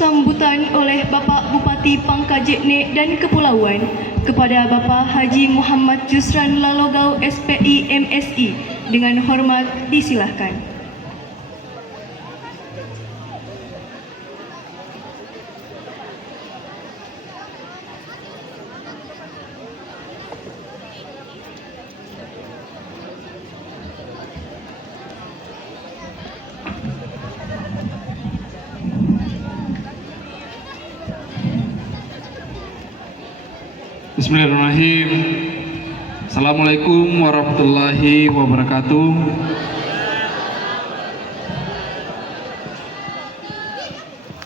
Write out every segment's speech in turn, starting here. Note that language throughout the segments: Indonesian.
sambutan oleh Bapak Bupati Pangkajene dan Kepulauan kepada Bapak Haji Muhammad Jusran Lalogau SPI MSI. Dengan hormat disilahkan. Bismillahirrahmanirrahim. Assalamualaikum warahmatullahi wabarakatuh.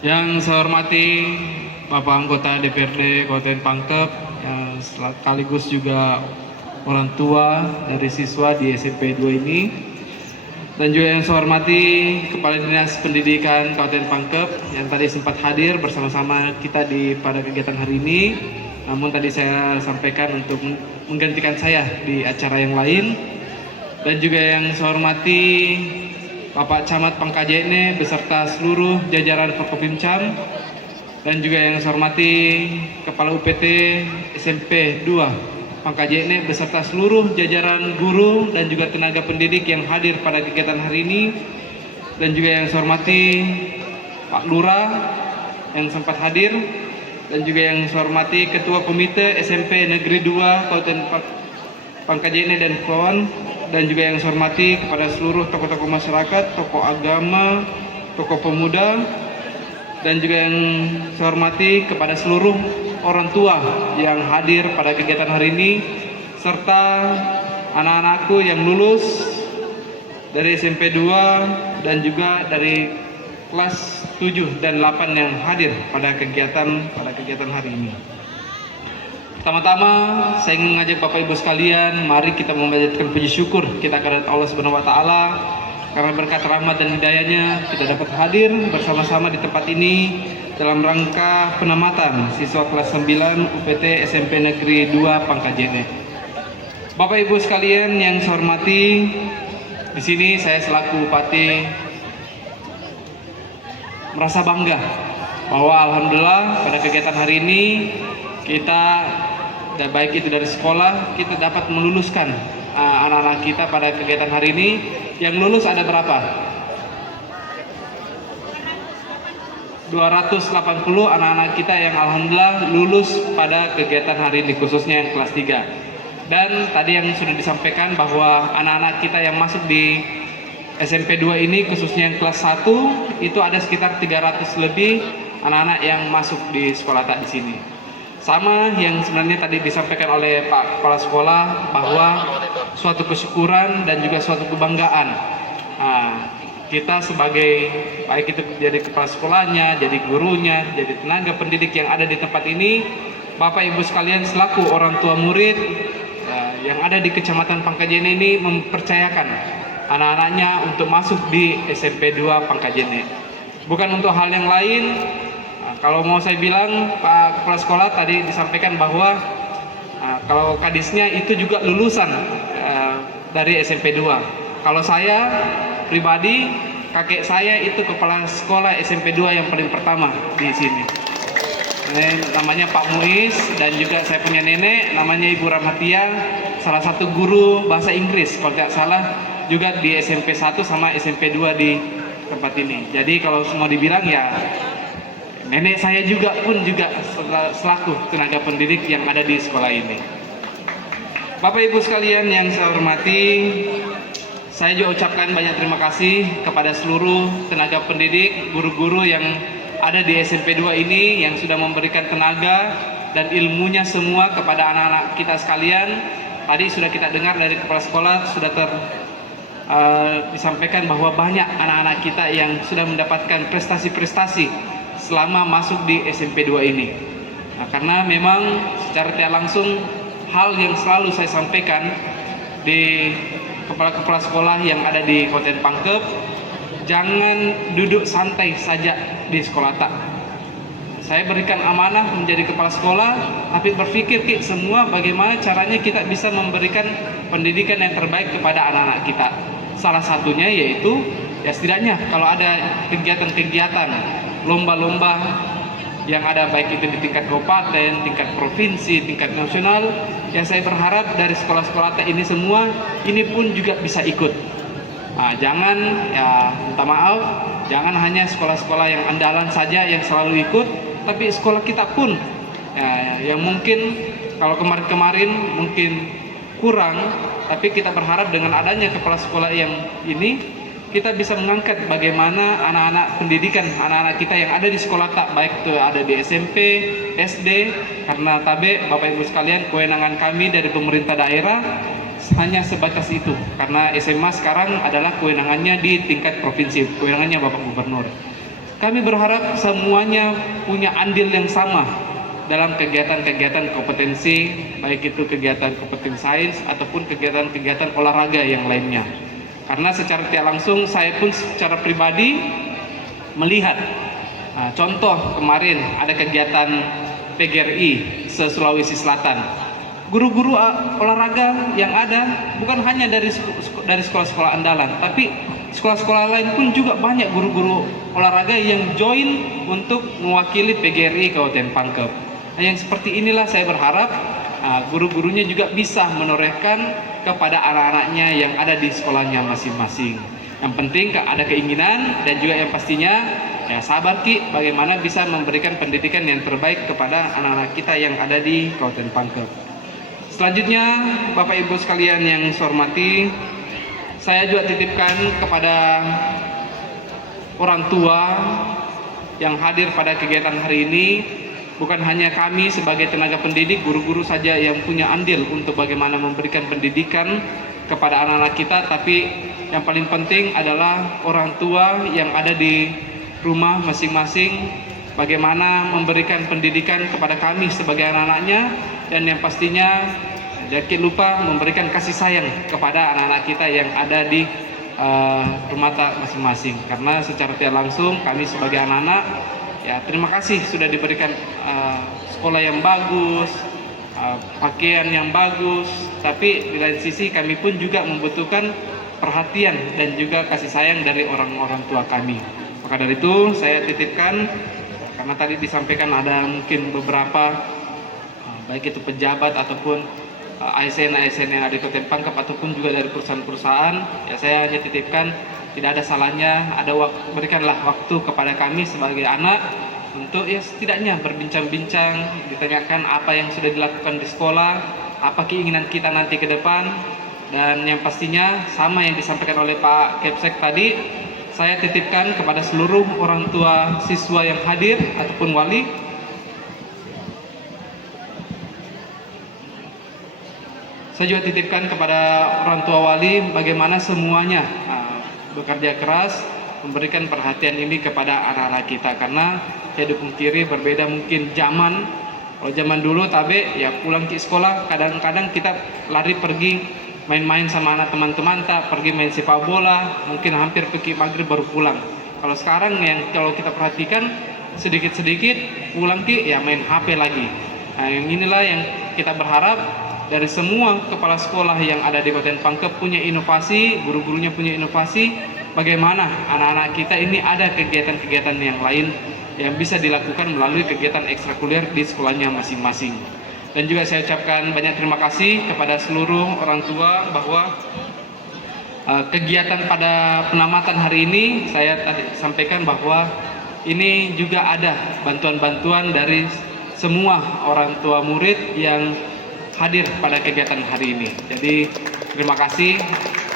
Yang saya hormati Bapak Anggota DPRD Kabupaten Pangkep, yang sekaligus juga orang tua dari siswa di SMP 2 ini, dan juga yang saya hormati Kepala Dinas Pendidikan Kabupaten Pangkep yang tadi sempat hadir bersama-sama kita pada kegiatan hari ini. Namun tadi saya sampaikan untuk menggantikan saya di acara yang lain. Dan juga yang saya hormati Bapak Camat Pangkajene beserta seluruh jajaran Forkopimcam. Dan juga yang saya hormati Kepala UPT SMP 2 Pangkajene beserta seluruh jajaran guru dan juga tenaga pendidik yang hadir pada kegiatan hari ini. Dan juga yang saya hormati Pak Lurah yang sempat hadir. Dan juga yang saya hormati Ketua Komite SMP Negeri 2 Kabupaten Pangkajene dan kawan. Dan juga yang saya hormati kepada seluruh tokoh-tokoh masyarakat, tokoh agama, tokoh pemuda. Dan juga yang saya hormati kepada seluruh orang tua yang hadir pada kegiatan hari ini, serta anak-anakku yang lulus dari SMP 2 dan juga dari kelas 7 dan 8 yang hadir pada kegiatan hari ini. Pertama-tama saya ingin mengajak Bapak Ibu sekalian, mari kita memanjatkan puji syukur kita kepada Allah Subhanahu wa taala karena berkat rahmat dan hidayahnya kita dapat hadir bersama-sama di tempat ini dalam rangka penamatan siswa kelas 9 UPT SMP Negeri 2 Pangkajene. Bapak Ibu sekalian yang saya hormati, di sini saya selaku Bupati merasa bangga bahwa alhamdulillah pada kegiatan hari ini kita, baik itu dari sekolah, kita dapat meluluskan anak-anak kita pada kegiatan hari ini. Yang lulus ada berapa? 280 anak-anak kita yang alhamdulillah lulus pada kegiatan hari ini, khususnya yang kelas 3. Dan tadi yang sudah disampaikan bahwa anak-anak kita yang masuk di SMP 2 ini, khususnya yang kelas 1, itu ada sekitar 300 lebih anak-anak yang masuk di sekolah tak di sini. Sama yang sebenarnya tadi disampaikan oleh Pak Kepala Sekolah, bahwa suatu kesyukuran dan juga suatu kebanggaan. Kita sebagai, baik itu jadi kepala sekolahnya, jadi gurunya, jadi tenaga pendidik yang ada di tempat ini, Bapak Ibu sekalian selaku orang tua murid yang ada di Kecamatan Pangkajene ini mempercayakan anak-anaknya untuk masuk di SMP 2 Pangkajene. Bukan untuk hal yang lain. Kalau mau saya bilang, Pak Kepala Sekolah tadi disampaikan bahwa kalau kadisnya itu juga lulusan dari SMP 2. Kalau saya pribadi, kakek saya itu kepala sekolah SMP 2 yang paling pertama di sini. Ini namanya Pak Muiz, dan juga saya punya nenek namanya Ibu Rahmatia, salah satu guru bahasa Inggris kalau tidak salah, juga di SMP 1 sama SMP 2 di tempat ini. Jadi kalau mau dibilang ya nenek saya juga selaku tenaga pendidik yang ada di sekolah ini. Bapak Ibu sekalian yang saya hormati, saya juga ucapkan banyak terima kasih kepada seluruh tenaga pendidik, guru-guru yang ada di SMP 2 ini yang sudah memberikan tenaga dan ilmunya semua kepada anak-anak kita sekalian. Tadi sudah kita dengar dari kepala sekolah, sudah disampaikan bahwa banyak anak-anak kita yang sudah mendapatkan prestasi-prestasi selama masuk di SMP 2 ini. Nah, karena memang secara tidak langsung hal yang selalu saya sampaikan di kepala-kepala sekolah yang ada di Kabupaten Pangkep, jangan duduk santai saja di sekolah tak. Saya berikan amanah menjadi kepala sekolah, tapi berpikir semua bagaimana caranya kita bisa memberikan pendidikan yang terbaik kepada anak-anak kita. Salah satunya yaitu ya setidaknya kalau ada kegiatan-kegiatan lomba-lomba yang ada, baik itu di tingkat kabupaten, tingkat provinsi, tingkat nasional. Yang saya berharap dari sekolah-sekolah ini semua ini pun juga bisa ikut. Jangan, ya minta maaf, jangan hanya sekolah-sekolah yang andalan saja yang selalu ikut, tapi sekolah kita pun yang mungkin kalau kemarin-kemarin mungkin kurang, tapi kita berharap dengan adanya kepala sekolah yang ini kita bisa mengangkat bagaimana anak-anak pendidikan, anak-anak kita yang ada di sekolah tak, baik itu ada di SMP, SD, karena tabe Bapak Ibu sekalian, kewenangan kami dari pemerintah daerah hanya sebatas itu, karena SMA sekarang adalah kewenangannya di tingkat provinsi, kewenangannya Bapak Gubernur. Kami berharap semuanya punya andil yang sama dalam kegiatan-kegiatan kompetensi, baik itu kegiatan kompetensi sains ataupun kegiatan-kegiatan olahraga yang lainnya. Karena secara tidak langsung saya pun secara pribadi melihat contoh kemarin ada kegiatan PGRI se-Sulawesi Selatan. Guru-guru olahraga yang ada bukan hanya dari sekolah-sekolah andalan, tapi sekolah-sekolah lain pun juga banyak guru-guru olahraga yang join untuk mewakili PGRI Kabupaten Pangkep. Yang seperti inilah saya berharap guru-gurunya juga bisa menorehkan kepada anak-anaknya yang ada di sekolahnya masing-masing. Yang penting ada keinginan dan juga yang pastinya ya sabar Ki, bagaimana bisa memberikan pendidikan yang terbaik kepada anak-anak kita yang ada di Kabupaten Pangkep. Selanjutnya, Bapak Ibu sekalian yang saya hormati, saya juga titipkan kepada orang tua yang hadir pada kegiatan hari ini. Bukan hanya kami sebagai tenaga pendidik, guru-guru saja yang punya andil untuk bagaimana memberikan pendidikan kepada anak-anak kita, tapi yang paling penting adalah orang tua yang ada di rumah masing-masing, bagaimana memberikan pendidikan kepada kami sebagai anak-anaknya, dan yang pastinya jangan lupa memberikan kasih sayang kepada anak-anak kita yang ada di rumah masing-masing. Karena secara tidak langsung kami sebagai anak-anak, ya terima kasih sudah diberikan sekolah yang bagus, pakaian yang bagus, tapi di lain sisi kami pun juga membutuhkan perhatian dan juga kasih sayang dari orang-orang tua kami. Maka dari itu saya titipkan, karena tadi disampaikan ada mungkin beberapa baik itu pejabat ataupun ASN yang ada di Kabupaten Pangkep ataupun juga dari perusahaan-perusahaan, ya saya hanya titipkan tidak ada salahnya berikanlah waktu kepada kami sebagai anak untuk ya setidaknya berbincang-bincang, ditanyakan apa yang sudah dilakukan di sekolah, apa keinginan kita nanti ke depan, dan yang pastinya sama yang disampaikan oleh Pak Kepsek tadi, saya titipkan kepada seluruh orang tua siswa yang hadir ataupun wali. Saya juga titipkan kepada orang tua wali bagaimana semuanya bekerja keras memberikan perhatian ini kepada anak-anak kita, karena ya dipungkiri berbeda mungkin zaman. Kalau zaman dulu tabe ya pulang ke sekolah kadang-kadang kita lari pergi main-main sama anak teman-teman, pergi main sepak bola, mungkin hampir pergi maghrib baru pulang. Kalau sekarang yang kalau kita perhatikan sedikit-sedikit pulang ki ya main HP lagi. Nah, yang inilah yang kita berharap dari semua kepala sekolah yang ada di Kabupaten Pangkep punya inovasi, guru-gurunya punya inovasi, bagaimana anak-anak kita ini ada kegiatan-kegiatan yang lain yang bisa dilakukan melalui kegiatan ekstrakurikuler di sekolahnya masing-masing. Dan juga saya ucapkan banyak terima kasih kepada seluruh orang tua bahwa kegiatan pada penamatan hari ini saya tadi sampaikan bahwa ini juga ada bantuan-bantuan dari semua orang tua murid yang hadir pada kegiatan hari ini. Jadi terima kasih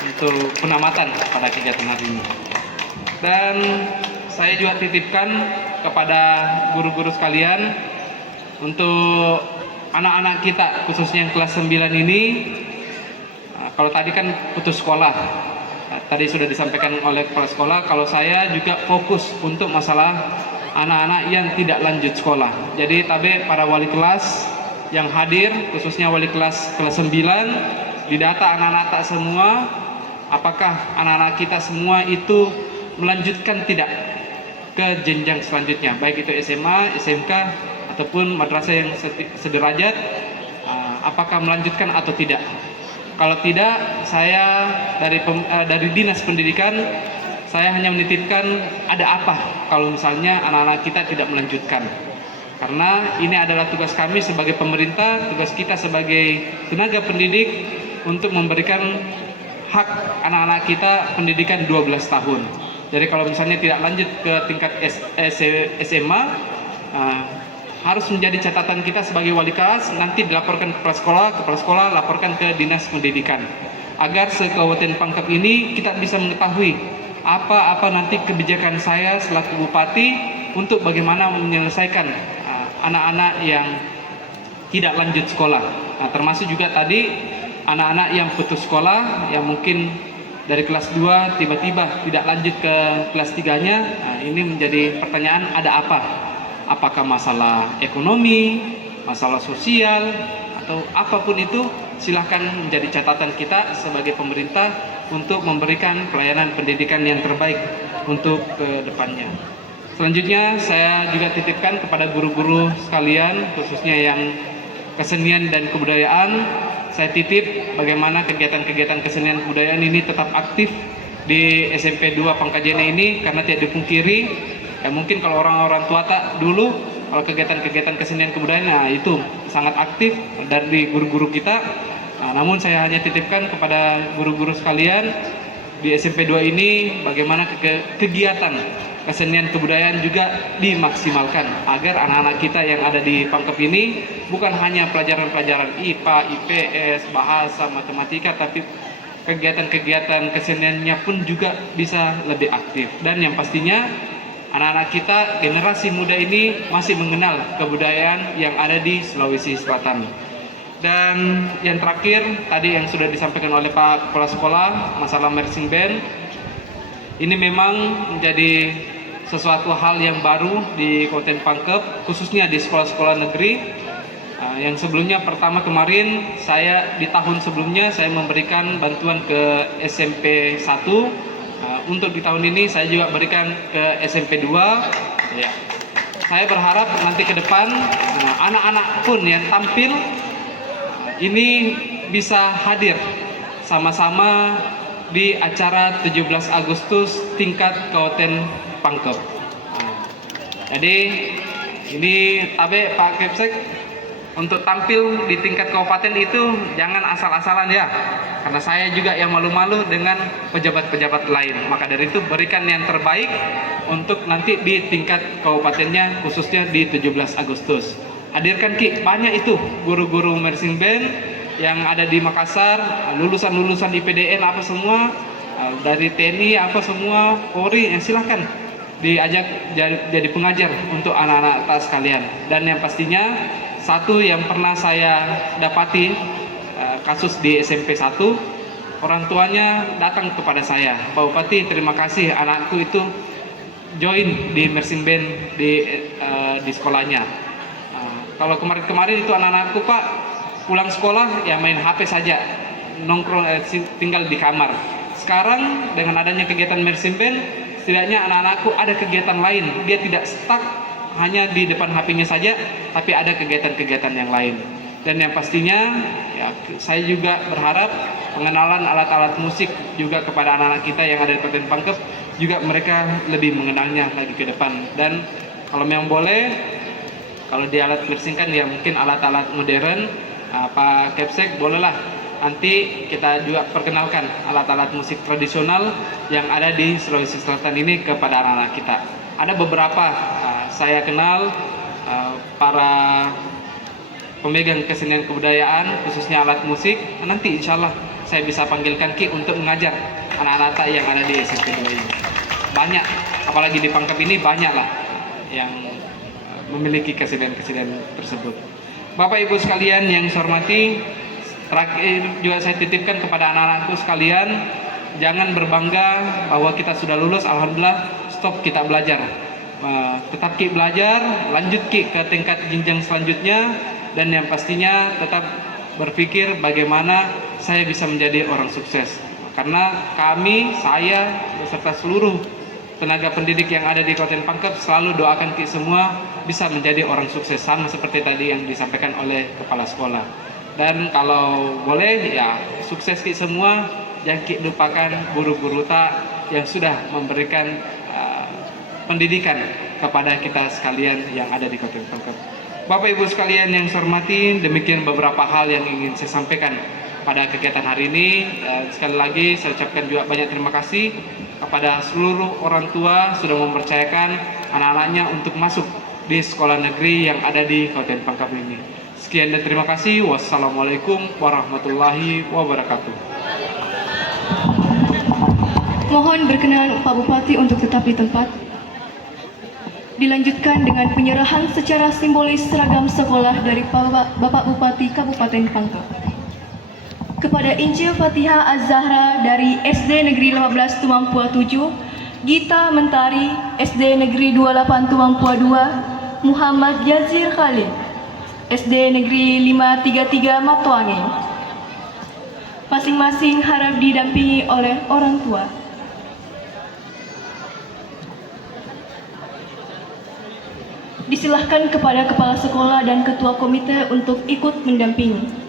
untuk penamatan pada kegiatan hari ini. Dan saya juga titipkan kepada guru-guru sekalian untuk anak-anak kita khususnya yang kelas 9 ini, kalau tadi kan putus sekolah, tadi sudah disampaikan oleh kepala sekolah, kalau saya juga fokus untuk masalah anak-anak yang tidak lanjut sekolah. Jadi tabe para wali kelas yang hadir, khususnya wali kelas 9, didata anak-anak tak semua, apakah anak-anak kita semua itu melanjutkan tidak ke jenjang selanjutnya, baik itu SMA, SMK, ataupun madrasah yang sederajat, apakah melanjutkan atau tidak. Kalau tidak, saya dari Dinas Pendidikan, saya hanya menitipkan ada apa kalau misalnya anak-anak kita tidak melanjutkan. Karena ini adalah tugas kami sebagai pemerintah, tugas kita sebagai tenaga pendidik untuk memberikan hak anak-anak kita pendidikan 12 tahun. Jadi kalau misalnya tidak lanjut ke tingkat SMA, harus menjadi catatan kita sebagai wali kelas, nanti dilaporkan ke kepala sekolah laporkan ke dinas pendidikan. Agar se-Kabupaten Pangkep ini kita bisa mengetahui apa nanti kebijakan saya selaku bupati untuk bagaimana menyelesaikan anak-anak yang tidak lanjut sekolah. Nah, termasuk juga tadi anak-anak yang putus sekolah, yang mungkin dari kelas 2 tiba-tiba tidak lanjut ke kelas 3-nya. Nah, ini menjadi pertanyaan, ada apa? Apakah masalah ekonomi, masalah sosial, atau apapun itu, silahkan menjadi catatan kita sebagai pemerintah untuk memberikan pelayanan pendidikan yang terbaik untuk ke depannya. Selanjutnya saya juga titipkan kepada guru-guru sekalian, khususnya yang kesenian dan kebudayaan. Saya titip bagaimana kegiatan-kegiatan kesenian kebudayaan ini tetap aktif di SMP 2 Pangkajene ini, karena tidak dipungkiri ya mungkin kalau orang-orang tua tak dulu kalau kegiatan-kegiatan kesenian kebudayaan, nah itu sangat aktif dari guru-guru kita. Nah, namun saya hanya titipkan kepada guru-guru sekalian di SMP 2 ini bagaimana kegiatan kesenian kebudayaan juga dimaksimalkan agar anak-anak kita yang ada di Pangkep ini bukan hanya pelajaran-pelajaran IPA, IPS, bahasa, matematika, tapi kegiatan-kegiatan keseniannya pun juga bisa lebih aktif. Dan yang pastinya anak-anak kita, generasi muda ini masih mengenal kebudayaan yang ada di Sulawesi Selatan. Dan yang terakhir tadi yang sudah disampaikan oleh Pak Kepala Sekolah, masalah marching band ini memang menjadi sesuatu hal yang baru di Kabupaten Pangkep, khususnya di sekolah-sekolah negeri. Yang sebelumnya pertama kemarin saya di tahun sebelumnya saya memberikan bantuan ke SMP 1. Untuk di tahun ini saya juga berikan ke SMP 2. Ya. Saya berharap nanti ke depan anak-anak pun yang tampil ini bisa hadir sama-sama di acara 17 Agustus tingkat Kabupaten Pangkep. Jadi ini tabe Pak Kepsek untuk tampil di tingkat kabupaten itu jangan asal-asalan ya, karena saya juga yang malu-malu dengan pejabat-pejabat lain. Maka dari itu berikan yang terbaik untuk nanti di tingkat kabupatennya, khususnya di 17 Agustus. Hadirkan Ki, banyak itu guru-guru marching band yang ada di Makassar, lulusan-lulusan IPDN apa semua, dari TNI apa semua, Polri, silahkan diajak jadi pengajar untuk anak-anak sekalian. Dan yang pastinya satu yang pernah saya dapati kasus di SMP 1, orang tuanya datang kepada saya, Pak Bupati terima kasih anakku itu join di marching band di sekolahnya. Kalau kemarin-kemarin itu anak-anakku Pak pulang sekolah ya main HP saja, nongkrong tinggal di kamar. Sekarang dengan adanya kegiatan marching band, setidaknya anak-anakku ada kegiatan lain. Dia tidak stuck hanya di depan HP-nya saja, tapi ada kegiatan-kegiatan yang lain. Dan yang pastinya ya, saya juga berharap pengenalan alat-alat musik juga kepada anak-anak kita yang ada di Kabupaten Pangkep, juga mereka lebih mengenalnya lagi ke depan. Dan kalau memang boleh, kalau di alat marching kan ya mungkin alat-alat modern, Pak Kepsek bolehlah nanti kita juga perkenalkan alat-alat musik tradisional yang ada di Sulawesi Selatan ini kepada anak-anak kita. Ada beberapa saya kenal para pemegang kesenian kebudayaan, khususnya alat musik. Nanti insya Allah saya bisa panggilkan Ki untuk mengajar anak-anak yang ada di SMP 2 ini. Banyak, apalagi di Pangkep ini banyak lah yang memiliki kesenian-kesenian tersebut. Bapak Ibu sekalian yang saya hormati, terakhir juga saya titipkan kepada anak-anakku sekalian, jangan berbangga bahwa kita sudah lulus, alhamdulillah, stop kita belajar. Tetap Ki belajar, lanjut Ki ke tingkat jenjang selanjutnya, dan yang pastinya tetap berpikir bagaimana saya bisa menjadi orang sukses. Karena kami, saya, beserta seluruh tenaga pendidik yang ada di Kabupaten Pangkep selalu doakan Ki semua bisa menjadi orang sukses, sama seperti tadi yang disampaikan oleh Kepala Sekolah. Dan kalau boleh ya sukses Ki semua, jangan Ki lupakan guru-guru tak yang sudah memberikan pendidikan kepada kita sekalian yang ada di Kabupaten Pangkep. Bapak Ibu sekalian yang saya hormati, demikian beberapa hal yang ingin saya sampaikan pada kegiatan hari ini. Dan sekali lagi saya ucapkan juga banyak terima kasih kepada seluruh orang tua sudah mempercayakan anak-anaknya untuk masuk di sekolah negeri yang ada di Kabupaten Pangkep ini. Sekian dan terima kasih. Wassalamualaikum warahmatullahi wabarakatuh. Mohon berkenan Pak Bupati untuk tetap di tempat. Dilanjutkan dengan penyerahan secara simbolis seragam sekolah dari Bapak Bupati Kabupaten Pangkep. Kepada Inci Fatihah Az-Zahra dari SD Negeri 15 Tumampua 7, Gita Mentari SD Negeri 28 Tumampua 2, Muhammad Yazir Khalid SD Negeri 533 Matuangi. Masing-masing harap didampingi oleh orang tua. Disilahkan kepada kepala sekolah dan ketua komite untuk ikut mendampingi.